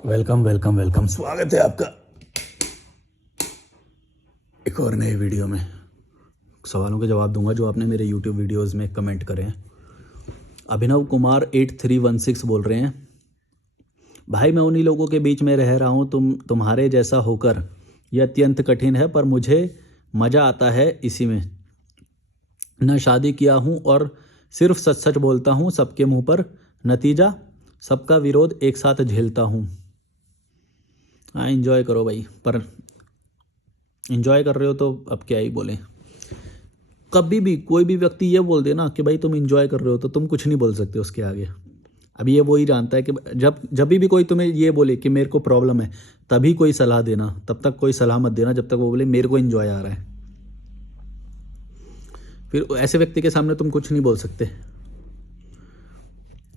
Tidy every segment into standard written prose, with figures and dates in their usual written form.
Welcome welcome welcome, स्वागत है आपका एक और नए वीडियो में। सवालों के जवाब दूंगा जो आपने मेरे YouTube वीडियोस में कमेंट करे हैं। अभिनव कुमार 8316 बोल रहे हैं, भाई मैं उन्हीं लोगों के बीच में रह रहा हूँ तुम्हारे जैसा होकर। यह अत्यंत कठिन है पर मुझे मज़ा आता है इसी में। न शादी किया हूँ और सिर्फ सच सच बोलता हूँ सबके मुंह पर, नतीजा सबका विरोध एक साथ झेलता हूँ। हाँ, इन्जॉय करो भाई, पर इन्जॉय कर रहे हो तो अब क्या ही बोलें। कभी भी कोई भी व्यक्ति ये बोल दे ना कि भाई तुम इन्जॉय कर रहे हो तो तुम कुछ नहीं बोल सकते उसके आगे। अभी ये वही जानता है कि जब भी कोई तुम्हें ये बोले कि मेरे को प्रॉब्लम है, तभी कोई सलाह देना, तब तक कोई सलाह मत देना जब तक वो बोले मेरे को इन्जॉय आ रहा है। फिर ऐसे व्यक्ति के सामने तुम कुछ नहीं बोल सकते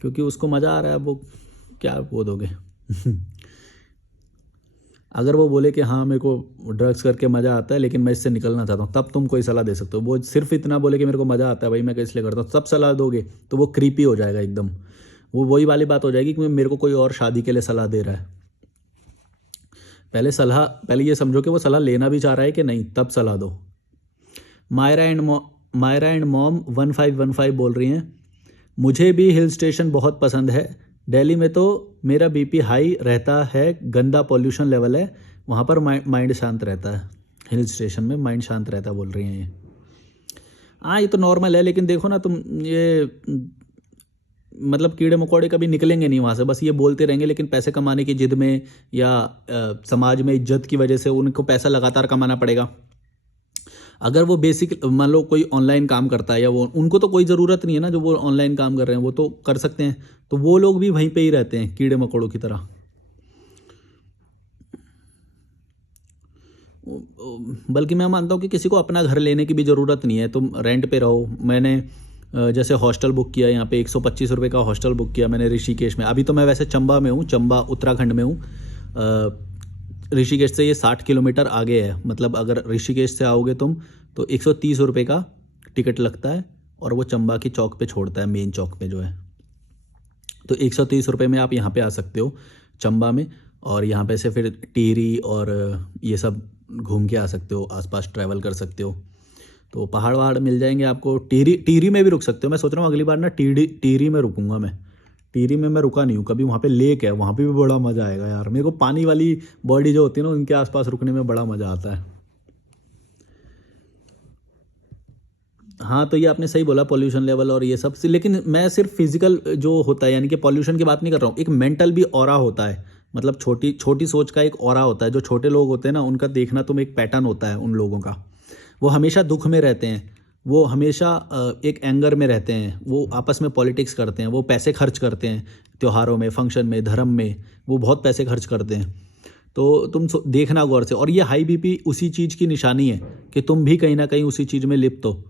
क्योंकि उसको मज़ा आ रहा है, वो क्या बोल दोगे। अगर वो बोले कि हाँ मेरे को ड्रग्स करके मज़ा आता है लेकिन मैं इससे निकलना चाहता हूँ, तब तुम कोई सलाह दे सकते हो। वो सिर्फ इतना बोले कि मेरे को मज़ा आता है भाई मैं इसलिए करता हूँ, तब सलाह दोगे तो वो क्रीपी हो जाएगा एकदम। वो वही वाली बात हो जाएगी कि मेरे को कोई और शादी के लिए सलाह दे रहा है। पहले ये समझो कि वो सलाह लेना भी चाह रहा है कि नहीं, तब सलाह दो। मायरा एंड मॉम 1515 बोल रही हैं, मुझे भी हिल स्टेशन बहुत पसंद है। दिल्ली में तो मेरा बीपी हाई रहता है, गंदा पॉल्यूशन लेवल है, वहाँ पर माइंड शांत रहता है। हिल स्टेशन में माइंड शांत रहता है बोल रही हैं ये। हाँ ये तो नॉर्मल है, लेकिन देखो ना तुम, ये मतलब कीड़े मकोड़े कभी निकलेंगे नहीं वहाँ से, बस ये बोलते रहेंगे। लेकिन पैसे कमाने की जिद में या समाज में इज्जत की वजह से उनको पैसा लगातार कमाना पड़ेगा। अगर वो बेसिक मान लो कोई ऑनलाइन काम करता है या वो, उनको तो कोई ज़रूरत नहीं है ना, जो वो ऑनलाइन काम कर रहे हैं वो तो कर सकते हैं, तो वो लोग भी वहीं पे ही रहते हैं कीड़े मकोड़ों की तरह। बल्कि मैं मानता हूँ कि किसी को अपना घर लेने की भी ज़रूरत नहीं है, तुम रेंट पे रहो। मैंने जैसे हॉस्टल बुक किया, यहाँ पे 125 रुपये का हॉस्टल बुक किया मैंने ऋषिकेश में। अभी तो मैं वैसे चंबा में हूँ, चंबा उत्तराखंड में हूँ। ऋषिकेश से ये 60 किलोमीटर आगे है। मतलब अगर ऋषिकेश से आओगे तुम तो 130 रुपये का टिकट लगता है और वो चंबा की चौक पे छोड़ता है, मेन चौक पे जो है। तो 130 रुपये में आप यहाँ पे आ सकते हो चंबा में, और यहाँ पे से फिर टिहरी और ये सब घूम के आ सकते हो, आसपास ट्रैवल कर सकते हो। तो पहाड़ वहाड़ मिल जाएंगे आपको। टिहरी में भी रुक सकते हो। मैं सोच रहा हूँ अगली बार ना टिहरी में रुकूंगा मैं। टिहरी में मैं रुका नहीं हूँ कभी, वहाँ पे लेक है, वहाँ पे भी बड़ा मज़ा आएगा यार। मेरे को पानी वाली बॉडी जो होती है ना, उनके आसपास रुकने में बड़ा मज़ा आता है। हाँ तो ये आपने सही बोला, पॉल्यूशन लेवल और ये सब, लेकिन मैं सिर्फ फिजिकल जो होता है यानी कि पॉल्यूशन की बात नहीं कर रहा हूँ। एक मेंटल भी ऑरा होता है, मतलब छोटी छोटी सोच का एक ऑरा होता है। जो छोटे लोग होते हैं ना, उनका देखना तुम एक पैटर्न होता है उन लोगों का। वो हमेशा दुख में रहते हैं, वो हमेशा एक एंगर में रहते हैं, वो आपस में पॉलिटिक्स करते हैं, वो पैसे खर्च करते हैं त्योहारों में, फंक्शन में, धर्म में, वो बहुत पैसे खर्च करते हैं। तो तुम देखना गौर से। और ये हाई बीपी उसी चीज़ की निशानी है कि तुम भी कहीं ना कहीं उसी चीज़ में लिप्त हो।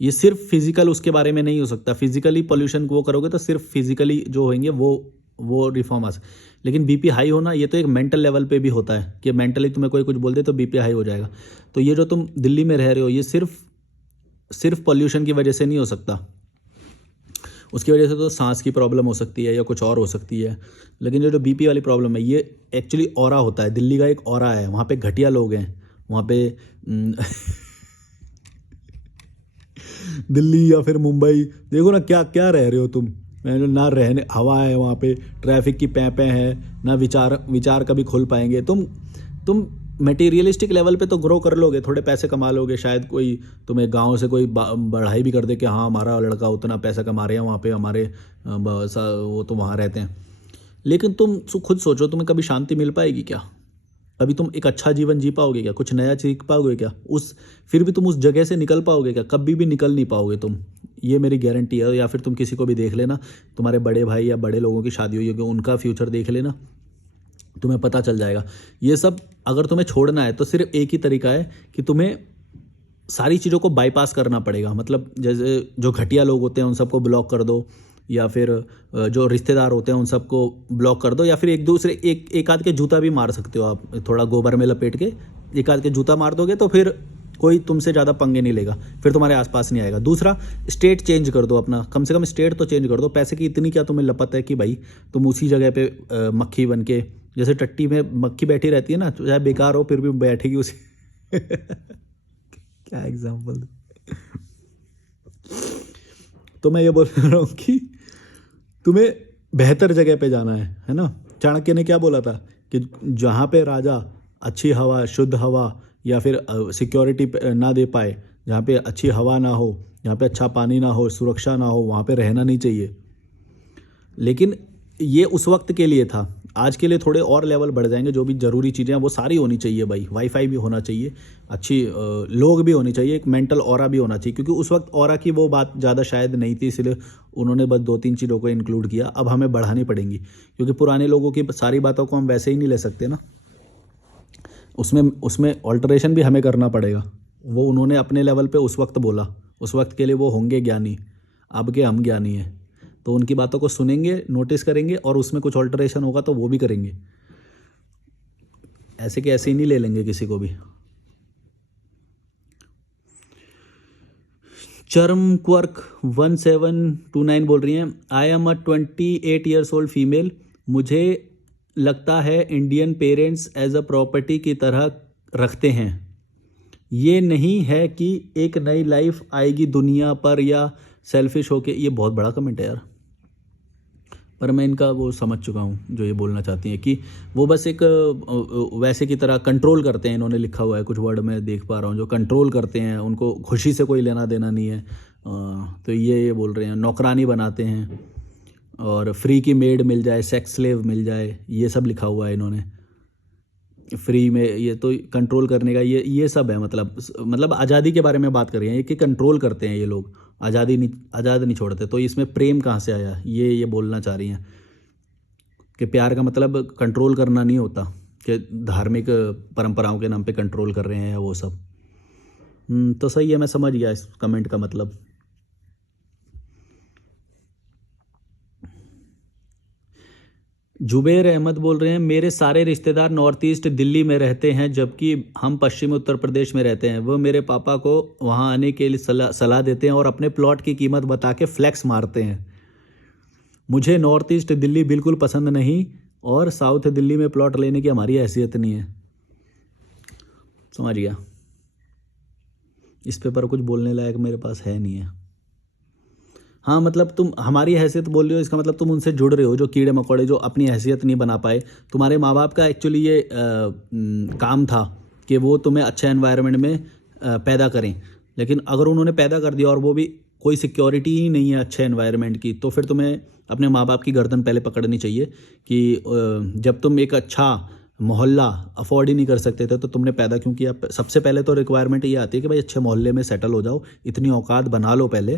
ये सिर्फ फिजिकल उसके बारे में नहीं हो सकता। फिजिकली पॉल्यूशन वो करोगे तो सिर्फ फिजिकली जो होंगे वो रिफॉर्म आ सकते, लेकिन बीपी हाई होना ये तो एक मेंटल लेवल पे भी होता है कि मेंटली तुम्हें कोई कुछ बोल दे तो बीपी हाई हो जाएगा। तो ये जो तुम दिल्ली में रह रहे हो, ये सिर्फ पॉल्यूशन की वजह से नहीं हो सकता। उसकी वजह से तो सांस की प्रॉब्लम हो सकती है या कुछ और हो सकती है। लेकिन ये जो बीपी वाली प्रॉब्लम है, ये एक्चुअली ऑरा होता है। दिल्ली का एक ऑरा है, वहाँ पे घटिया लोग हैं वहाँ पे। दिल्ली या फिर मुंबई देखो ना, क्या क्या रह रहे हो तुम। ना रहने हवा है वहाँ पे, ट्रैफिक की पैं है, ना विचार कभी खुल पाएंगे। तुम मटेरियलिस्टिक लेवल पे तो ग्रो कर लोगे, थोड़े पैसे कमा लोगे, शायद कोई तुम्हें गांव से कोई बढ़ाई भी कर दे कि हाँ हमारा लड़का उतना पैसा कमा रहे हैं वहाँ पे, हमारे वो तो वहाँ रहते हैं। लेकिन तुम खुद सोचो, तुम्हें कभी शांति मिल पाएगी क्या? अभी तुम एक अच्छा जीवन जी पाओगे क्या? कुछ नया सीख पाओगे क्या? फिर भी तुम उस जगह से निकल पाओगे क्या? कभी भी निकल नहीं पाओगे तुम, ये मेरी गारंटी है। या फिर तुम किसी को भी देख लेना, तुम्हारे बड़े भाई या बड़े लोगों की शादी हुई होगी, उनका फ्यूचर देख लेना, तुम्हें पता चल जाएगा। ये सब अगर तुम्हें छोड़ना है तो सिर्फ एक ही तरीका है कि तुम्हें सारी चीज़ों को बाईपास करना पड़ेगा। मतलब जैसे जो घटिया लोग होते हैं उन सबको ब्लॉक कर दो, या फिर जो रिश्तेदार होते हैं उन सबको ब्लॉक कर दो, या फिर एक आध के जूता भी मार सकते हो आप। थोड़ा गोबर में लपेट के एक आध के जूता मार दोगे तो फिर कोई तुमसे ज़्यादा पंगे नहीं लेगा, फिर तुम्हारे आसपास नहीं आएगा। दूसरा, स्टेट चेंज कर दो अपना, कम से कम स्टेट तो चेंज कर दो। पैसे की इतनी क्या तुम्हें लपत है कि भाई तुम उसी जगह पे मक्खी बन के जैसे टट्टी में मक्खी बैठी रहती है ना, चाहे बेकार हो फिर भी बैठेगी उसी क्या एग्जाम्पल। तो मैं ये बोल रहा हूँ कि तुम्हें बेहतर जगह पे जाना है ना। चाणक्य ने क्या बोला था कि जहाँ पे राजा अच्छी हवा, शुद्ध हवा या फिर सिक्योरिटी ना दे पाए, जहाँ पे अच्छी हवा ना हो, जहाँ पे अच्छा पानी ना हो, सुरक्षा ना हो, वहाँ पे रहना नहीं चाहिए। लेकिन ये उस वक्त के लिए था, आज के लिए थोड़े और लेवल बढ़ जाएंगे। जो भी ज़रूरी चीज़ें हैं वो सारी होनी चाहिए भाई, वाईफाई भी होना चाहिए, अच्छी लोग भी होनी चाहिए, एक मेंटल ऑरा भी होना चाहिए, क्योंकि उस वक्त ऑरा की वो बात ज़्यादा शायद नहीं थी, इसलिए उन्होंने बस 2-3 चीज़ों को इंक्लूड किया। अब हमें बढ़ानी पड़ेंगी, क्योंकि पुराने लोगों की सारी बातों को हम वैसे ही नहीं ले सकते ना, उसमें उसमें ऑल्टरेशन भी हमें करना पड़ेगा। वो उन्होंने अपने लेवल पे उस वक्त बोला, उस वक्त के लिए वो होंगे ज्ञानी, अब के हम ज्ञानी हैं, तो उनकी बातों को सुनेंगे, नोटिस करेंगे और उसमें कुछ ऑल्टरेशन होगा तो वो भी करेंगे। ऐसे के ऐसे ही नहीं ले लेंगे किसी को भी। चर्म क्वर्क 1729 बोल रही हैं, I am a 28 years old female. मुझे लगता है Indian parents as a property की तरह रखते हैं। ये नहीं है कि एक नई लाइफ आएगी दुनिया पर या सेल्फिश होके। ये बहुत बड़ा कमेंट है यार, पर मैं इनका वो समझ चुका हूँ जो ये बोलना चाहती हैं, कि वो बस एक वैसे की तरह कंट्रोल करते हैं। इन्होंने लिखा हुआ है कुछ वर्ड मैं देख पा रहा हूँ, जो कंट्रोल करते हैं, उनको खुशी से कोई लेना देना नहीं है। तो ये बोल रहे हैं नौकरानी बनाते हैं और फ्री की मेड मिल जाए, सेक्स स्लेव मिल जाए, ये सब लिखा हुआ है इन्होंने फ्री में। ये तो कंट्रोल करने का ये सब है। मतलब आज़ादी के बारे में बात कर रहे हैं कि कंट्रोल करते हैं ये लोग, आज़ाद नहीं छोड़ते। तो इसमें प्रेम कहाँ से आया, ये बोलना चाह रही हैं कि प्यार का मतलब कंट्रोल करना नहीं होता, कि धार्मिक परंपराओं के नाम पे कंट्रोल कर रहे हैं वो सब। तो सही है, मैं समझ गया इस कमेंट का मतलब। जुबेर अहमद बोल रहे हैं, मेरे सारे रिश्तेदार नॉर्थ ईस्ट दिल्ली में रहते हैं, जबकि हम पश्चिमी उत्तर प्रदेश में रहते हैं। वो मेरे पापा को वहाँ आने के लिए सलाह देते हैं और अपने प्लॉट की कीमत बता के फ्लैक्स मारते हैं। मुझे नॉर्थ ईस्ट दिल्ली बिल्कुल पसंद नहीं और साउथ दिल्ली में प्लॉट लेने की हमारी हैसियत नहीं है। समझ गया, इस पे पर कुछ बोलने लायक मेरे पास है नहीं है। हाँ, मतलब तुम हमारी हैसियत बोल रहे हो, इसका मतलब तुम उनसे जुड़ रहे हो जो कीड़े मकोड़े, जो अपनी हैसियत नहीं बना पाए। तुम्हारे माँ बाप का एक्चुअली ये काम था कि वो तुम्हें अच्छे एनवायरनमेंट में पैदा करें, लेकिन अगर उन्होंने पैदा कर दिया और वो भी कोई सिक्योरिटी ही नहीं है अच्छे एनवायरनमेंट की, तो फिर तुम्हें अपने माँ बाप की गर्दन पहले पकड़नी चाहिए कि जब तुम एक अच्छा मोहल्ला अफोर्ड ही नहीं कर सकते थे तो तुमने पैदा क्यों किया। सबसे पहले तो रिक्वायरमेंट ये आती है कि भाई अच्छे मोहल्ले में सेटल हो जाओ, इतनी औकात बना लो पहले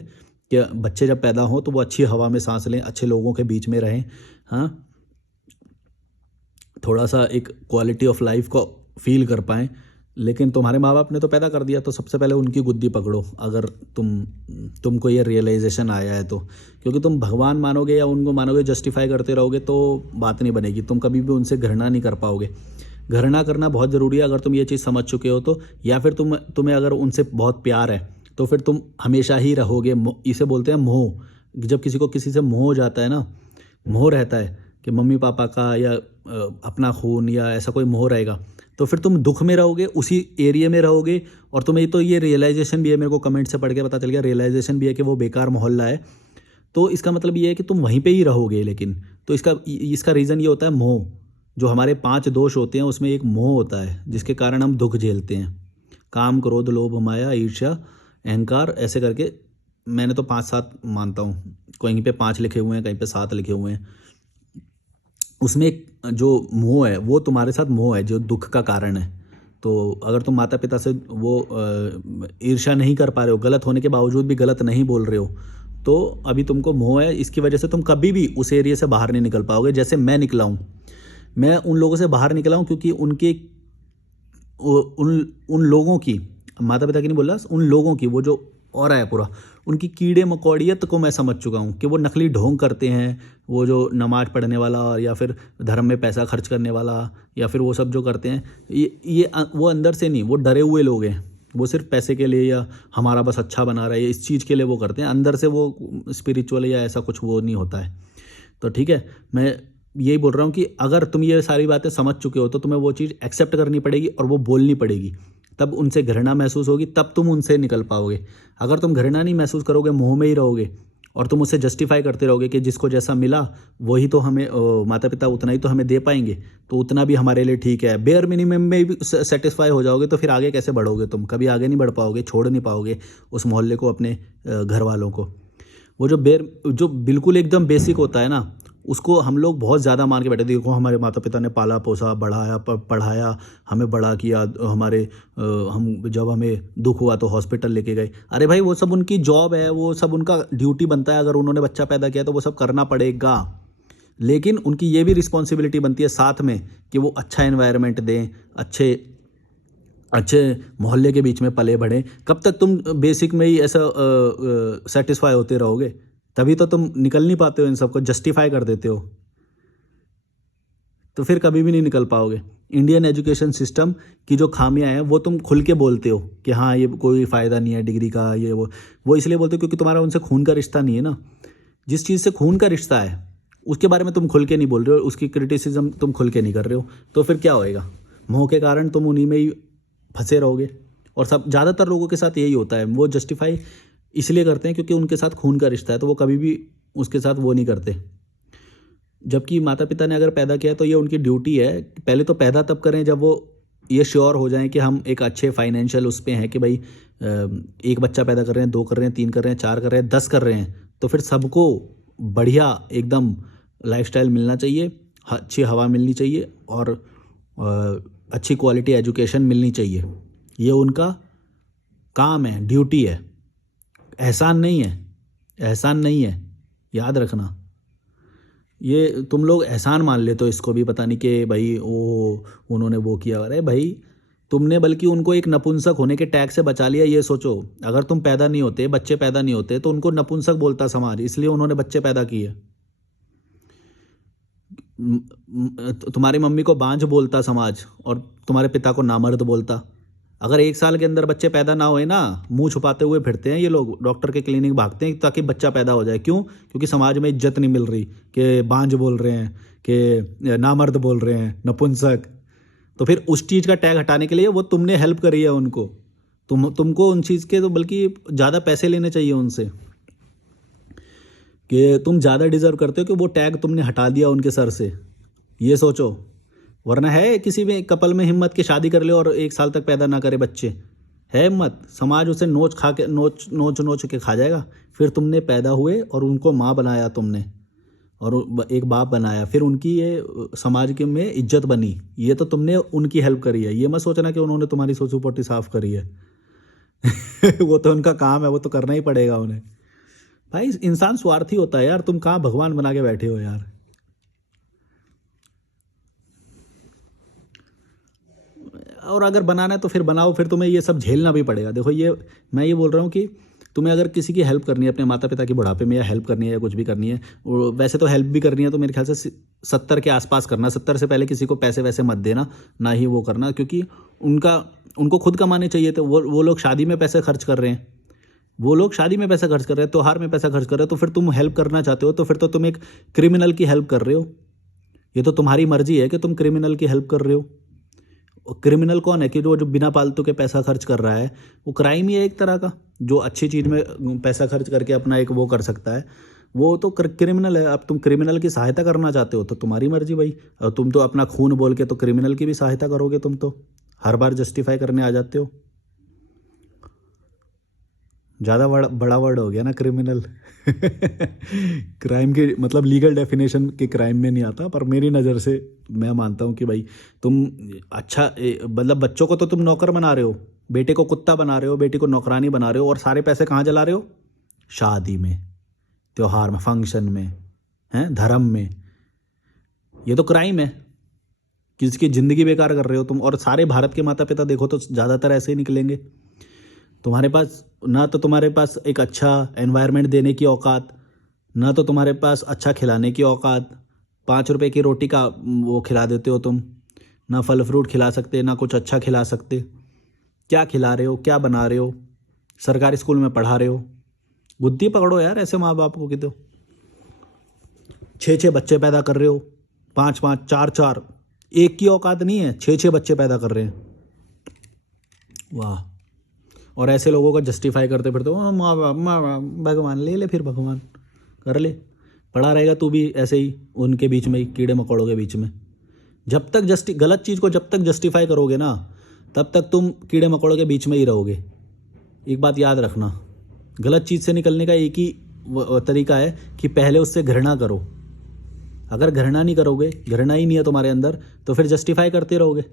कि बच्चे जब पैदा हों तो वो अच्छी हवा में सांस लें, अच्छे लोगों के बीच में रहें, हाँ, थोड़ा सा एक क्वालिटी ऑफ लाइफ को फील कर पाएँ। लेकिन तुम्हारे माँ बाप ने तो पैदा कर दिया, तो सबसे पहले उनकी गुद्दी पकड़ो अगर तुमको ये रियलाइजेशन आया है तो। क्योंकि तुम भगवान मानोगे या उनको मानोगे, जस्टिफाई करते रहोगे तो बात नहीं बनेगी, तुम कभी भी उनसे घृणा नहीं कर पाओगे। घृणा करना बहुत ज़रूरी है अगर तुम ये चीज़ समझ चुके हो तो, या फिर तुम्हें अगर उनसे बहुत प्यार है तो फिर तुम हमेशा ही रहोगे। इसे बोलते हैं मोह। जब किसी को किसी से मोह हो जाता है ना, मोह रहता है कि मम्मी पापा का या अपना खून या ऐसा कोई मोह रहेगा, तो फिर तुम दुख में रहोगे, उसी एरिया में रहोगे। और तुम्हें तो ये रियलाइजेशन भी है, मेरे को कमेंट से पढ़ के पता चल गया, रियलाइजेशन भी है कि वो बेकार मोहल्ला है। तो इसका मतलब ये है कि तुम वहीं पे ही रहोगे। लेकिन तो इसका रीज़न ये होता है मोह। जो हमारे 5 दोष होते हैं उसमें एक मोह होता है, जिसके कारण हम दुख झेलते हैं। काम, क्रोध, लोभ, माया, ईर्ष्या, अहंकार, ऐसे करके मैंने तो 5-7 मानता हूँ। कहीं पे 5 लिखे हुए हैं, कहीं पे 7 लिखे हुए हैं। उसमें एक जो मोह है वो तुम्हारे साथ मोह है जो दुख का कारण है। तो अगर तुम माता पिता से वो ईर्ष्या नहीं कर पा रहे हो, गलत होने के बावजूद भी गलत नहीं बोल रहे हो, तो अभी तुमको मोह है। इसकी वजह से तुम कभी भी उस एरिया से बाहर नहीं निकल पाओगे। जैसे मैं निकला हूँ, मैं उन लोगों से बाहर निकला हूँ क्योंकि उन लोगों की, माता पिता की नहीं बोल रहा, उन लोगों की वो जो और है पूरा, उनकी कीड़े मकोड़ियत को मैं समझ चुका हूँ कि वो नकली ढोंग करते हैं। वो जो नमाज पढ़ने वाला या फिर धर्म में पैसा खर्च करने वाला या फिर वो सब जो करते हैं, ये वो अंदर से नहीं, वो डरे हुए लोग हैं। वो सिर्फ पैसे के लिए या हमारा बस अच्छा बना रहा है इस चीज़ के लिए वो करते हैं। अंदर से वो स्पिरिचुअल या ऐसा कुछ वो नहीं होता है। तो ठीक है, मैं यही बोल रहा हूँ कि अगर तुम ये सारी बातें समझ चुके हो तो तुम्हें वो चीज़ एक्सेप्ट करनी पड़ेगी और वो बोलनी पड़ेगी। तब उनसे घृणा महसूस होगी, तब तुम उनसे निकल पाओगे। अगर तुम घृणा नहीं महसूस करोगे, मुँह में ही रहोगे और तुम उससे जस्टिफाई करते रहोगे कि जिसको जैसा मिला वही तो हमें माता पिता उतना ही तो हमें दे पाएंगे, तो उतना भी हमारे लिए ठीक है, बेयर मिनिमम में भी सेटिस्फाई हो जाओगे, तो फिर आगे कैसे बढ़ोगे? तुम कभी आगे नहीं बढ़ पाओगे, छोड़ नहीं पाओगे उस मोहल्ले को, अपने घर वालों को। वो जो बिल्कुल एकदम बेसिक होता है ना, उसको हम लोग बहुत ज़्यादा मान के बैठे। देखो हमारे माता पिता ने पाला पोसा, बढ़ाया, पढ़ाया, हमें बड़ा किया, हमारे हम जब हमें दुख हुआ तो हॉस्पिटल लेके गए। अरे भाई वो सब उनकी जॉब है, वो सब उनका ड्यूटी बनता है। अगर उन्होंने बच्चा पैदा किया तो वो सब करना पड़ेगा, लेकिन उनकी ये भी रिस्पॉन्सिबिलिटी बनती है साथ में कि वो अच्छा एनवायरनमेंट दें, अच्छे अच्छे मोहल्ले के बीच में पले बढ़े। कब तक तुम बेसिक में ही ऐसा सेटिस्फाई होते रहोगे? तभी तो तुम निकल नहीं पाते हो, इन सबको जस्टिफाई कर देते हो, तो फिर कभी भी नहीं निकल पाओगे। इंडियन एजुकेशन सिस्टम की जो खामियां हैं वो तुम खुल के बोलते हो कि हाँ ये कोई फ़ायदा नहीं है डिग्री का, ये वो इसलिए बोलते हो क्योंकि तुम्हारा उनसे खून का रिश्ता नहीं है ना। जिस चीज़ से खून का रिश्ता है उसके बारे में तुम खुल के नहीं बोल रहे हो, उसकी क्रिटिसिज्म तुम खुल के नहीं कर रहे हो, तो फिर क्या होएगा? मोह के कारण तुम उन्हीं में ही फंसे रहोगे। और सब ज़्यादातर लोगों के साथ यही होता है, वो जस्टिफाई इसलिए करते हैं क्योंकि उनके साथ खून का रिश्ता है, तो वो कभी भी उसके साथ वो नहीं करते। जबकि माता पिता ने अगर पैदा किया है तो ये उनकी ड्यूटी है। पहले तो पैदा तब करें जब वो ये श्योर हो जाएं कि हम एक अच्छे फाइनेंशियल उस पे हैं कि भाई एक बच्चा पैदा कर रहे हैं, 2 कर रहे हैं, 3 कर रहे हैं, 4 कर रहे हैं, 10 कर रहे हैं, तो फिर सबको बढ़िया एकदम लाइफस्टाइल मिलना चाहिए, अच्छी हवा मिलनी चाहिए और अच्छी क्वालिटी एजुकेशन मिलनी चाहिए। ये उनका काम है, ड्यूटी है, एहसान नहीं है, एहसान नहीं है, याद रखना। ये तुम लोग एहसान मान लेते हो इसको भी, पता नहीं कि भाई वो उन्होंने वो किया। अरे भाई तुमने बल्कि उनको एक नपुंसक होने के टैग से बचा लिया। ये सोचो, अगर तुम पैदा नहीं होते, बच्चे पैदा नहीं होते, तो उनको नपुंसक बोलता समाज, इसलिए उन्होंने बच्चे पैदा किए। तुम्हारी मम्मी को बांझ बोलता समाज और तुम्हारे पिता को नामर्द बोलता। अगर 1 साल के अंदर बच्चे पैदा ना होए ना, मुंह छुपाते हुए फिरते हैं ये लोग, डॉक्टर के क्लिनिक भागते हैं ताकि बच्चा पैदा हो जाए। क्यों? क्योंकि समाज में इज्जत नहीं मिल रही, कि बांझ बोल रहे हैं, कि नामर्द बोल रहे हैं, नपुंसक। तो फिर उस चीज़ का टैग हटाने के लिए वो तुमने हेल्प करी है उनको, तुमको उन चीज़ के तो बल्कि ज़्यादा पैसे लेने चाहिए उनसे, कि तुम ज़्यादा डिज़र्व करते हो कि वो टैग तुमने हटा दिया उनके सर से। ये सोचो, वरना है किसी भी कपल में हिम्मत की शादी कर ले और 1 साल तक पैदा ना करे बच्चे? है हिम्मत? समाज उसे नोच के खा जाएगा। फिर तुमने पैदा हुए और उनको माँ बनाया तुमने और एक बाप बनाया, फिर उनकी ये समाज के में इज्जत बनी। ये तो तुमने उनकी हेल्प करी है। ये मत सोचना कि उन्होंने तुम्हारी सोचू पोटी साफ करी है। वो तो उनका काम है, वो तो करना ही पड़ेगा उन्हें। भाई इंसान स्वार्थी होता है यार, तुम कहाँ भगवान बना के बैठे हो यार। और अगर बनाना है तो फिर बनाओ, फिर तुम्हें ये सब झेलना भी पड़ेगा। देखो मैं ये बोल रहा हूँ कि तुम्हें अगर किसी की हेल्प करनी है, अपने माता पिता की बुढ़ापे में या हेल्प करनी है या कुछ भी करनी है, वैसे तो हेल्प भी करनी है तो मेरे ख्याल से 70 के आसपास करना। 70 से पहले किसी को पैसे वैसे मत देना, ना ही वो करना, क्योंकि उनको खुद कमाने चाहिए। तो वो लोग शादी में पैसे खर्च कर रहे हैं, वो लोग शादी में पैसा खर्च कर रहे हैं, त्योहार में पैसा खर्च कर रहे हो, तो फिर तुम हेल्प करना चाहते हो तो फिर तो तुम एक क्रिमिनल की हेल्प कर रहे हो। ये तो तुम्हारी मर्जी है कि तुम क्रिमिनल की हेल्प कर रहे हो। क्रिमिनल कौन है? कि जो बिना फालतू के पैसा खर्च कर रहा है, वो क्राइम ही है एक तरह का। जो अच्छी चीज़ में पैसा खर्च करके अपना एक वो कर सकता है, वो तो क्रिमिनल है। अब तुम क्रिमिनल की सहायता करना चाहते हो तो तुम्हारी मर्जी भाई। और तुम तो अपना खून बोल के तो क्रिमिनल की भी सहायता करोगे, तुम तो हर बार जस्टिफाई करने आ जाते हो। ज़्यादा बड़ा वर्ड हो गया ना क्रिमिनल। क्राइम की मतलब लीगल डेफिनेशन के क्राइम में नहीं आता, पर मेरी नज़र से मैं मानता हूँ कि भाई तुम अच्छा मतलब बच्चों को तो तुम नौकर बना रहे हो, बेटे को कुत्ता बना रहे हो, बेटी को नौकरानी बना रहे हो, और सारे पैसे कहाँ जला रहे हो? शादी में, त्योहार में, फंक्शन में, हैं, धर्म में। ये तो क्राइम है, किसी की ज़िंदगी बेकार कर रहे हो तुम। और सारे भारत के माता पिता देखो तो ज़्यादातर ऐसे ही निकलेंगे। तुम्हारे पास ना तो तुम्हारे पास एक अच्छा एनवायरनमेंट देने की औकात, ना तो तुम्हारे पास अच्छा खिलाने की औकात। 5 रुपए की रोटी का वो खिला देते हो तुम, ना फल फ्रूट खिला सकते, ना कुछ अच्छा खिला सकते। क्या खिला रहे हो? क्या बना रहे हो? सरकारी स्कूल में पढ़ा रहे हो? बुद्धि पकड़ो यार ऐसे माँ बाप को। कि तो 6-6 बच्चे पैदा कर रहे हो, 5 5 4 4, एक की औकात नहीं है, 6 6 बच्चे पैदा कर रहे हैं। वाह। और ऐसे लोगों को जस्टिफाई करते फिरते हो, माँ बाप भगवान ले ले, फिर भगवान कर ले, पड़ा रहेगा तू भी ऐसे ही उनके बीच में ही, कीड़े मकोड़ों के बीच में। जब तक गलत चीज़ को जब तक जस्टिफाई करोगे ना, तब तक तुम कीड़े मकोड़ों के बीच में ही रहोगे। एक बात याद रखना, गलत चीज़ से निकलने का एक ही तरीका है कि पहले उससे घृणा करो। अगर घृणा नहीं करोगे, घृणा ही नहीं है तुम्हारे अंदर, तो फिर जस्टिफाई करते रहोगे।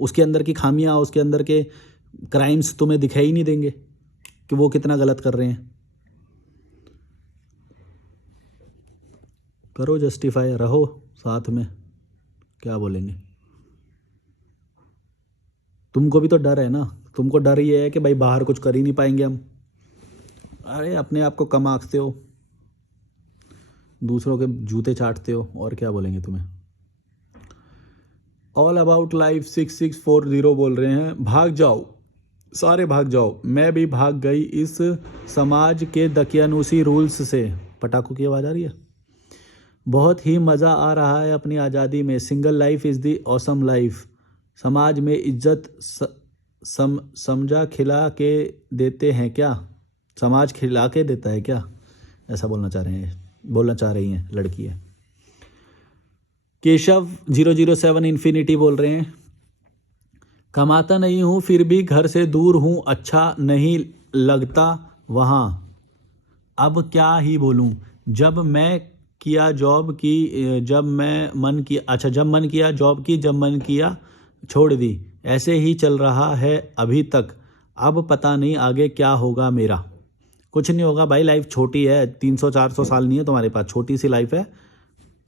उसके अंदर की खामियां, उसके अंदर के क्राइम्स तुम्हें दिखाई ही नहीं देंगे कि वो कितना गलत कर रहे हैं। करो जस्टिफाई, रहो साथ में, क्या बोलेंगे। तुमको भी तो डर है ना, तुमको डर ये है कि भाई बाहर कुछ कर ही नहीं पाएंगे हम। अरे अपने आप को कम आंकते हो, दूसरों के जूते चाटते हो, और क्या बोलेंगे तुम्हें। ऑल अबाउट लाइफ 6640 बोल रहे हैं, भाग जाओ सारे भाग जाओ, मैं भी भाग गई इस समाज के दकियानूसी रूल्स से। पटाखों की आवाज़ आ रही है। बहुत ही मज़ा आ रहा है अपनी आज़ादी में, single life is the awesome life. समाज में इज्जत समझा खिला के देते हैं क्या, समाज खिला के देता है क्या, ऐसा बोलना चाह रही हैं लड़की है। केशव 007 इन्फिनिटी बोल रहे हैं, कमाता नहीं हूँ फिर भी घर से दूर हूँ, अच्छा नहीं लगता वहाँ, अब क्या ही बोलूँ। जब मन किया जॉब की, जब मन किया जॉब की, जब मन किया छोड़ दी, ऐसे ही चल रहा है अभी तक, अब पता नहीं आगे क्या होगा मेरा। कुछ नहीं होगा भाई, लाइफ छोटी है, 300-400 साल नहीं है तुम्हारे पास, छोटी सी लाइफ है,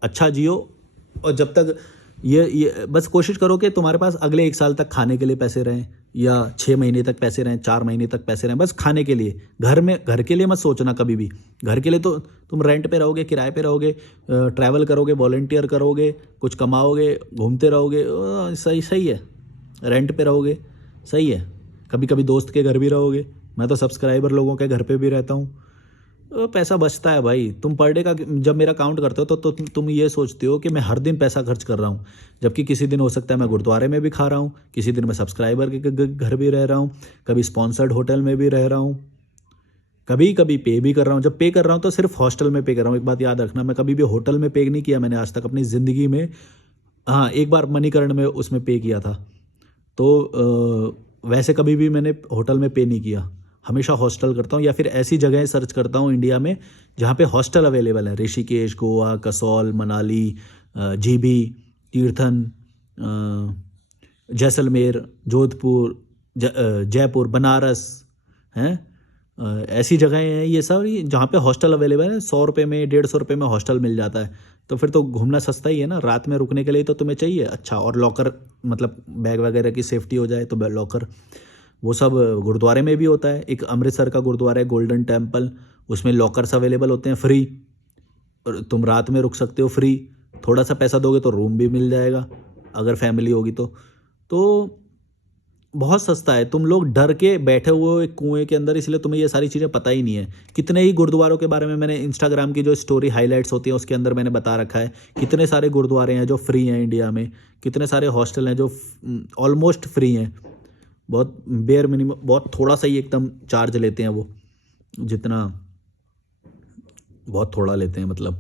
अच्छा जियो। और जब तक ये बस कोशिश करो कि तुम्हारे पास अगले 1 साल तक खाने के लिए पैसे रहें, या 6 महीने तक पैसे रहें, 4 महीने तक पैसे रहें, बस खाने के लिए। घर के लिए मत सोचना कभी भी। घर के लिए तो तुम रेंट पे रहोगे, किराए पे रहोगे, ट्रैवल करोगे, वॉलंटियर करोगे, कुछ कमाओगे, घूमते रहोगे, सही है। रेंट पे रहोगे, सही है। कभी कभी दोस्त के घर भी रहोगे, मैं तो सब्सक्राइबर लोगों के घर पे भी रहता हूँ। पैसा बचता है भाई। तुम पर डे का जब मेरा काउंट करते हो तो तुम ये सोचते हो कि मैं हर दिन पैसा खर्च कर रहा हूँ, जबकि किसी दिन हो सकता है मैं गुरुद्वारे में भी खा रहा हूँ, किसी दिन मैं सब्सक्राइबर के घर भी रह रहा हूँ, कभी स्पॉन्सर्ड होटल में भी रह रहा हूँ, कभी कभी पे भी कर रहा हूँ। जब पे कर रहा हूँ तो सिर्फ हॉस्टल में पे कर रहा हूँ। एक बात याद रखना, मैं कभी भी होटल में पे नहीं किया मैंने आज तक अपनी ज़िंदगी में। हाँ, एक बार मणिकर्ण में उसमें पे किया था, तो वैसे कभी भी मैंने होटल में पे नहीं किया। हमेशा हॉस्टल करता हूँ, या फिर ऐसी जगहें सर्च करता हूँ इंडिया में जहाँ पे हॉस्टल अवेलेबल है। ऋषिकेश, गोवा, कसौल, मनाली, जीबी, तीर्थन, जैसलमेर, जोधपुर, जयपुर, बनारस हैं, ऐसी जगहें हैं ये सब जहाँ पे हॉस्टल अवेलेबल है। 100 रुपये में, 150 रुपये में हॉस्टल मिल जाता है, तो फिर तो घूमना सस्ता ही है ना। रात में रुकने के लिए तो तुम्हें चाहिए अच्छा, और लॉकर, मतलब बैग वगैरह की सेफ्टी हो जाए तो लॉकर, वो सब गुरुद्वारे में भी होता है। एक अमृतसर का गुरुद्वारा है गोल्डन टेम्पल, उसमें लॉकर्स अवेलेबल होते हैं फ्री, और तुम रात में रुक सकते हो फ्री। थोड़ा सा पैसा दोगे तो रूम भी मिल जाएगा अगर फैमिली होगी तो बहुत सस्ता है। तुम लोग डर के बैठे हुए हो एक कुएं के अंदर, इसलिए तुम्हें ये सारी चीज़ें पता ही नहीं है। कितने ही गुरुद्वारों के बारे में मैंने इंस्टाग्राम की जो स्टोरी हाईलाइट्स होती हैं उसके अंदर मैंने बता रखा है। कितने सारे गुरुद्वारे हैं जो फ्री हैं इंडिया में, कितने सारे हॉस्टल हैं जो ऑलमोस्ट फ्री हैं। बहुत बेयर मिनिमम, बहुत थोड़ा सा ही एकदम चार्ज लेते हैं वो, जितना बहुत थोड़ा लेते हैं मतलब।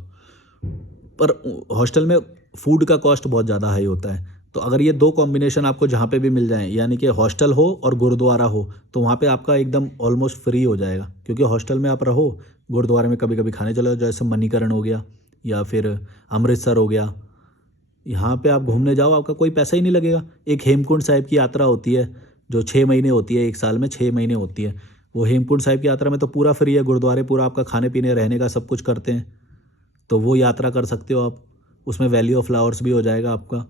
पर हॉस्टल में फूड का कॉस्ट बहुत ज़्यादा हाई होता है। तो अगर ये 2 कॉम्बिनेशन आपको जहाँ पे भी मिल जाएं, यानी कि हॉस्टल हो और गुरुद्वारा हो, तो वहाँ पे आपका एकदम ऑलमोस्ट फ्री हो जाएगा। क्योंकि हॉस्टल में आप रहो, गुरुद्वारे में कभी कभी खाने चले जाओ, जैसे मणिकर्ण हो गया या फिर अमृतसर हो गया, यहाँ पे आप घूमने जाओ, आपका कोई पैसा ही नहीं लगेगा। एक हेमकुंड साहिब की यात्रा होती है जो 6 महीने होती है, 1 साल में 6 महीने होती है। वो हेमकुंड साहिब की यात्रा में तो पूरा फ्री है, गुरुद्वारे पूरा आपका खाने पीने रहने का सब कुछ करते हैं। तो वो यात्रा कर सकते हो आप, उसमें वैली ऑफ फ्लावर्स भी हो जाएगा आपका।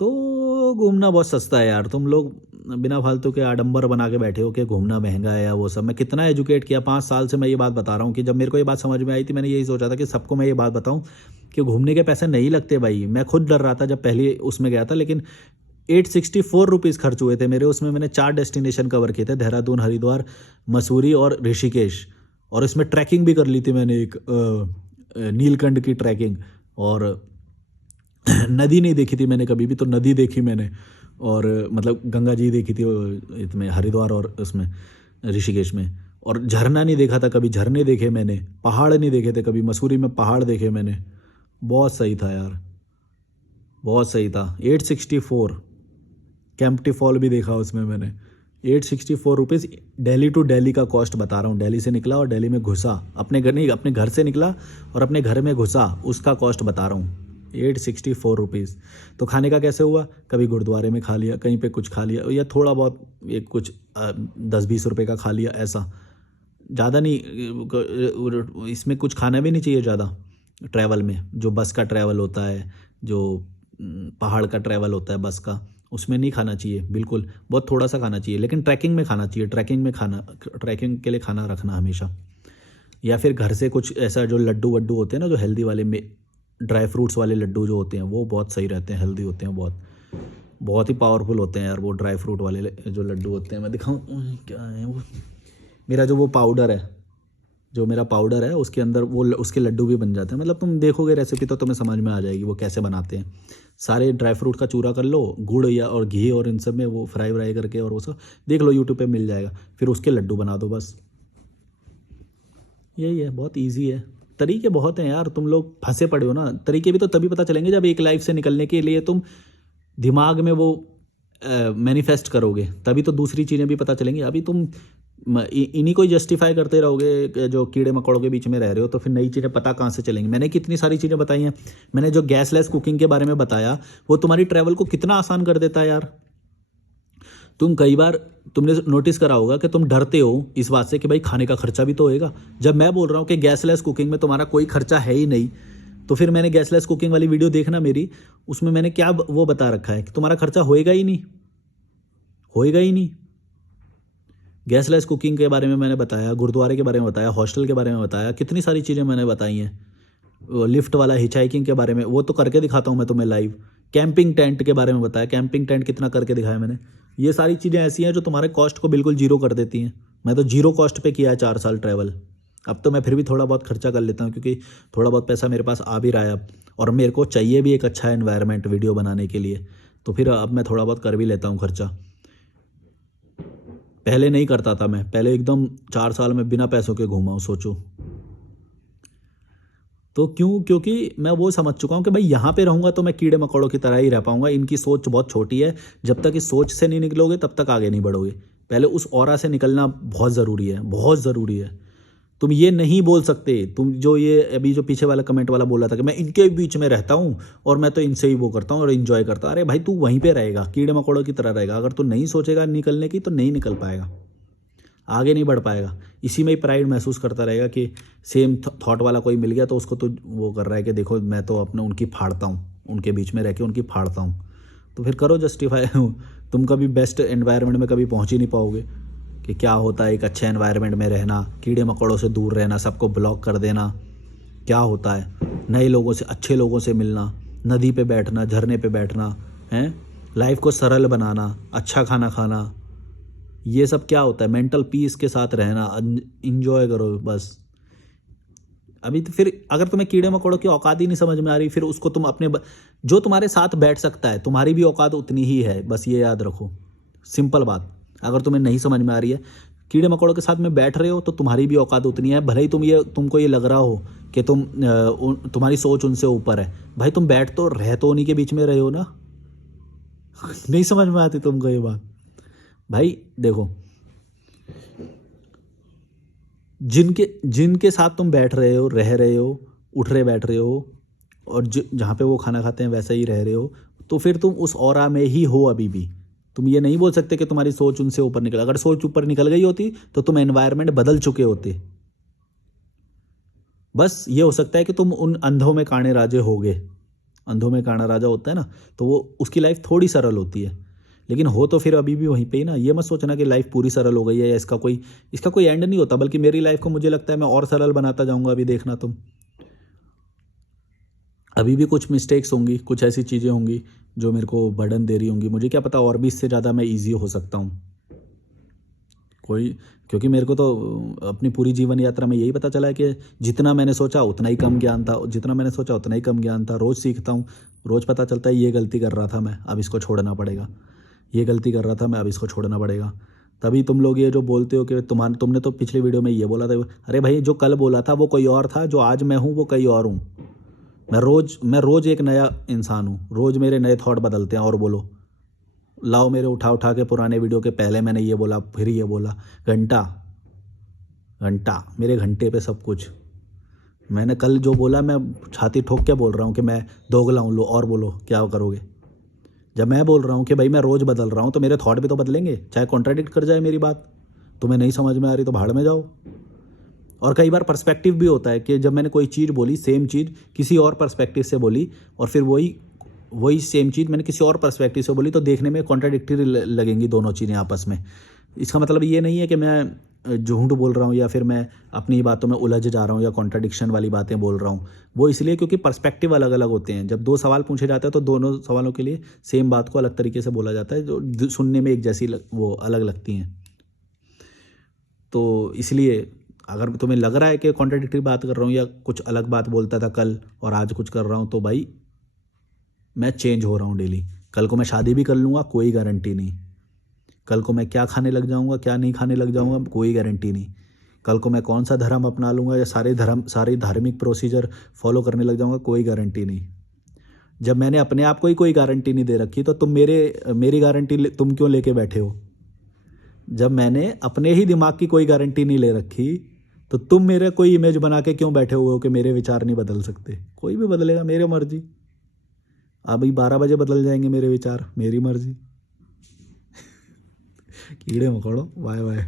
तो घूमना बहुत सस्ता है यार। तुम लोग बिना फालतू के आडंबर बना के बैठे हो कि घूमना महंगा है या वो सब। मैं कितना एजुकेट किया, 5 साल से मैं ये बात बता रहा हूँ कि जब मेरे को ये बात समझ में आई थी, मैंने यही सोचा था कि सबको मैं ये बात बताऊँ कि घूमने के पैसे नहीं लगते भाई। मैं खुद डर रहा था जब पहले उसमें गया था, लेकिन 864 रुपीज़ खर्च हुए थे मेरे। उसमें मैंने 4 डेस्टिनेशन कवर किए थे, देहरादून, हरिद्वार, मसूरी और ऋषिकेश। और इसमें ट्रैकिंग भी कर ली थी मैंने, एक नीलकंठ की ट्रैकिंग, और नदी नहीं देखी थी मैंने कभी भी, तो नदी देखी मैंने। और मतलब गंगा जी देखी थी इसमें हरिद्वार और उसमें ऋषिकेश में। और झरना नहीं देखा था कभी, झरने देखे मैंने। पहाड़ नहीं देखे थे कभी, मसूरी में पहाड़ देखे मैंने। बहुत सही था यार, बहुत सही था। 864 कैंपटी फॉल भी देखा उसमें मैंने। 864 रुपीज़ दिल्ली टू दिल्ली का कॉस्ट बता रहा हूँ। दिल्ली से निकला और दिल्ली में घुसा, अपने घर नहीं, अपने घर से निकला और अपने घर में घुसा, उसका कॉस्ट बता रहा हूँ। 864 रुपीज़। तो खाने का कैसे हुआ, कभी गुरुद्वारे में खा लिया, कहीं पे कुछ खा लिया, या थोड़ा बहुत एक कुछ 10-20 रुपये का खा लिया, ऐसा ज़्यादा नहीं। इसमें कुछ खाना भी नहीं चाहिए ज़्यादा। ट्रैवल में जो बस का ट्रैवल होता है, जो पहाड़ का ट्रैवल होता है बस का, उसमें नहीं खाना चाहिए बिल्कुल, बहुत थोड़ा सा खाना चाहिए। लेकिन ट्रैकिंग में खाना चाहिए, ट्रैकिंग के लिए खाना रखना हमेशा। या फिर घर से कुछ ऐसा जो लड्डू वड्डू होते हैं ना, जो हेल्दी वाले में ड्राई फ्रूट्स वाले लड्डू जो होते हैं, वो बहुत सही रहते हैं, हेल्दी होते हैं, बहुत बहुत ही पावरफुल होते हैं यार वो ड्राई फ्रूट वाले जो लड्डू होते हैं। मैं दिखाऊं क्या है वो, मेरा जो वो पाउडर है, जो मेरा पाउडर है उसके अंदर वो उसके लड्डू भी बन जाते हैं। मतलब तुम देखोगे रेसिपी तो तुम्हें समझ में आ जाएगी वो कैसे बनाते हैं। सारे ड्राई फ्रूट का चूरा कर लो, गुड़ या और घी और इन सब में वो फ्राई व्राई करके, और वो सब देख लो यूट्यूब पे मिल जाएगा। फिर उसके लड्डू बना दो, बस यही है, बहुत ईजी है। तरीके बहुत हैं यार, तुम लोग फंसे पड़े हो ना। तरीके भी तो तभी पता चलेंगे जब एक लाइफ से निकलने के लिए तुम दिमाग में वो मैनिफेस्ट करोगे, तभी तो दूसरी चीज़ें भी पता चलेंगी। अभी तुम इन्हीं को ही जस्टिफाई करते रहोगे जो कीड़े मकोड़ों के बीच में रह रहे हो, तो फिर नई चीज़ें पता कहाँ से चलेंगी। मैंने कितनी सारी चीज़ें बताई हैं। मैंने जो गैसलेस कुकिंग के बारे में बताया, वो तुम्हारी ट्रैवल को कितना आसान कर देता है यार। तुम कई बार तुमने नोटिस करा होगा कि तुम डरते हो इस बात से कि भाई खाने का खर्चा भी तो होएगा। जब मैं बोल रहा हूँ कि गैसलेस कुकिंग में तुम्हारा कोई खर्चा है ही नहीं, तो फिर मैंने गैसलेस कुकिंग वाली वीडियो देखना मेरी, उसमें मैंने क्या वो बता रखा है कि तुम्हारा खर्चा होएगा ही नहीं, होएगा ही नहीं। गैसलेस कुकिंग के बारे में मैंने बताया, गुरुद्वारे के बारे में बताया, हॉस्टल के बारे में बताया, कितनी सारी चीज़ें मैंने बताई हैं। लिफ्ट वाला हिचहाइकिंग के बारे में वो तो करके दिखाता हूँ मैं तुम्हें लाइव। कैंपिंग टेंट के बारे में बताया, कैंपिंग टेंट कितना करके दिखाया मैंने। ये सारी चीज़ें ऐसी हैं जो तुम्हारे कॉस्ट को बिल्कुल जीरो कर देती हैं। मैं तो जीरो कॉस्ट पे किया है 4 साल ट्रैवल। अब तो मैं फिर भी थोड़ा बहुत खर्चा कर लेता हूँ, क्योंकि थोड़ा बहुत पैसा मेरे पास आ भी रहा है अब, और मेरे को चाहिए भी एक अच्छा एनवायरनमेंट वीडियो बनाने के लिए, तो फिर अब मैं थोड़ा बहुत कर भी लेता हूँ खर्चा। पहले नहीं करता था मैं, पहले एकदम 4 साल में बिना पैसों के घूमा हूँ, सोचो। तो क्यों, क्योंकि मैं वो समझ चुका हूँ कि भाई यहाँ पे रहूँगा तो मैं कीड़े मकोड़ों की तरह ही रह पाऊँगा। इनकी सोच बहुत छोटी है, जब तक इस सोच से नहीं निकलोगे तब तक आगे नहीं बढ़ोगे। पहले उस ऑरा से निकलना बहुत ज़रूरी है, बहुत ज़रूरी है। तुम ये नहीं बोल सकते, तुम जो ये अभी जो पीछे वाला कमेंट वाला बोला था कि मैं इनके बीच में रहता हूँ और मैं तो इनसे ही वो करता हूँ और इन्जॉय करता हूँ। अरे भाई तू वहीं पे रहेगा, कीड़े मकोड़ों की तरह रहेगा। अगर तू नहीं सोचेगा निकलने की तो नहीं निकल पाएगा, आगे नहीं बढ़ पाएगा। इसी में ही प्राइड महसूस करता रहेगा कि सेम थॉट वाला कोई मिल गया तो उसको तो वो कर रहा है कि देखो मैं तो अपने उनकी फाड़ता हूँ, उनके बीच में रह के उनकी फाड़ता हूँ। तो फिर करो जस्टिफाई। तुम कभी बेस्ट एनवायरनमेंट में कभी पहुँच ही नहीं पाओगे कि क्या होता है एक अच्छे एनवायरनमेंट में रहना, कीड़े मकोड़ों से दूर रहना, सबको ब्लॉक कर देना, क्या होता है, नए लोगों से, अच्छे लोगों से मिलना, नदी पे बैठना, झरने पे बैठना है, लाइफ को सरल बनाना, अच्छा खाना खाना, ये सब क्या होता है, मेंटल पीस के साथ रहना, इंजॉय करो बस। अभी तो फिर अगर तुम्हें कीड़े मकोड़ों की औकात ही नहीं समझ में आ रही, फिर उसको तुम अपने जो तुम्हारे साथ बैठ सकता है, तुम्हारी भी औकात उतनी ही है, बस ये याद रखो। सिंपल बात, अगर तुम्हें नहीं समझ में आ रही है, कीड़े मकोड़ों के साथ में बैठ रहे हो तो तुम्हारी भी औकात उतनी है। भले ही तुमको ये लग रहा हो कि तुम्हारी सोच उनसे ऊपर है, भाई तुम बैठ तो रह तो उन्हीं के बीच में रहे हो ना। नहीं समझ में आती तुमको ये बात। भाई देखो, जिनके साथ तुम बैठ रहे हो, रह रहे हो, उठ रहे बैठ रहे हो, और जहाँ पे वो खाना खाते हैं वैसे ही रह रहे हो, तो फिर तुम उस ऑरा में ही हो अभी भी। तुम ये नहीं बोल सकते कि तुम्हारी सोच उनसे ऊपर निकल, अगर सोच ऊपर निकल गई होती तो तुम एनवायरनमेंट बदल चुके होते। बस ये हो सकता है कि तुम उन अंधों में काणे राजे होगे, अंधों में काना राजा होता है ना, तो वो उसकी लाइफ थोड़ी सरल होती है, लेकिन हो तो फिर अभी भी वहीं पे ही ना। ये मत सोचना कि लाइफ पूरी सरल हो गई है या इसका कोई एंड नहीं होता, बल्कि मेरी लाइफ को मुझे लगता है मैं और सरल बनाता जाऊंगा। अभी देखना तुम, अभी भी कुछ मिस्टेक्स होंगी, कुछ ऐसी चीज़ें होंगी जो मेरे को बर्डन दे रही होंगी, मुझे क्या पता और भी इससे ज़्यादा मैं ईजी हो सकता हूँ। कोई, क्योंकि मेरे को तो अपनी पूरी जीवन यात्रा में यही पता चला है कि जितना मैंने सोचा उतना ही कम ज्ञान था, जितना मैंने सोचा उतना ही कम ज्ञान था। रोज़ सीखता हूँ, रोज़ पता चलता है ये गलती कर रहा था मैं, अब इसको छोड़ना पड़ेगा, ये गलती कर रहा था मैं, अब इसको छोड़ना पड़ेगा। तभी तुम लोग ये जो बोलते हो कि तुमने तो पिछली वीडियो में ये बोला था, अरे भाई जो कल बोला था वो कोई और था, जो आज मैं हूँ वो कहीं और हूँ। मैं रोज़ एक नया इंसान हूँ, रोज़ मेरे नए थॉट बदलते हैं। और बोलो, लाओ मेरे उठा उठा के पुराने वीडियो के, पहले मैंने ये बोला फिर ये बोला, घंटा घंटा मेरे घंटे पे सब कुछ। मैंने कल जो बोला मैं छाती ठोक के बोल रहा हूँ कि मैं दोगला हूँ। लो और बोलो क्या करोगे। जब मैं बोल रहा हूँ कि भाई मैं रोज़ बदल रहा हूँ तो मेरे थॉट भी तो बदलेंगे, चाहे कॉन्ट्राडिक्ट कर जाए मेरी बात। तुम्हें नहीं समझ में आ रही तो भाड़ में जाओ। और कई बार पर्सपेक्टिव भी होता है कि जब मैंने कोई चीज़ बोली, सेम चीज़ किसी और पर्सपेक्टिव से बोली, और फिर वही सेम चीज़ मैंने किसी और पर्सपेक्टिव से बोली, तो देखने में कॉन्ट्राडिक्टरी लगेंगी दोनों चीज़ें आपस में। इसका मतलब ये नहीं है कि मैं झूठ बोल रहा हूँ या फिर मैं अपनी बातों में उलझ जा रहा हूँ या कॉन्ट्राडिक्शन वाली बातें बोल रहा हूँ। वो इसलिए क्योंकि पर्सपेक्टिव अलग अलग होते हैं। जब दो सवाल पूछे जाते हैं तो दोनों सवालों के लिए सेम बात को अलग तरीके से बोला जाता है, जो सुनने में एक जैसी वो अलग लगती हैं। तो इसलिए अगर तुम्हें लग रहा है कि कॉन्ट्राडिक्टरी बात कर रहा हूँ या कुछ अलग बात बोलता था कल और आज कुछ कर रहा हूँ, तो भाई मैं चेंज हो रहा हूँ डेली। कल को मैं शादी भी कर लूँगा, कोई गारंटी नहीं। कल को मैं क्या खाने लग जाऊँगा, क्या नहीं खाने लग जाऊँगा, कोई गारंटी नहीं। कल को मैं कौन सा धर्म अपना लूँगा या सारे धार्मिक प्रोसीजर फॉलो करने लग जाऊँगा, कोई गारंटी नहीं। जब मैंने अपने आप को ही कोई गारंटी नहीं दे रखी तो तुम मेरी गारंटी तुम क्यों लेके बैठे हो। जब मैंने अपने ही दिमाग की कोई गारंटी नहीं ले रखी तो तुम मेरे कोई इमेज बना के क्यों बैठे हुए हो कि मेरे विचार नहीं बदल सकते। कोई भी बदलेगा, मेरी मर्जी। अभी 12 बजे बदल जाएंगे मेरे विचार, मेरी मर्जी। कीड़े मकोड़ो, बाय बाय।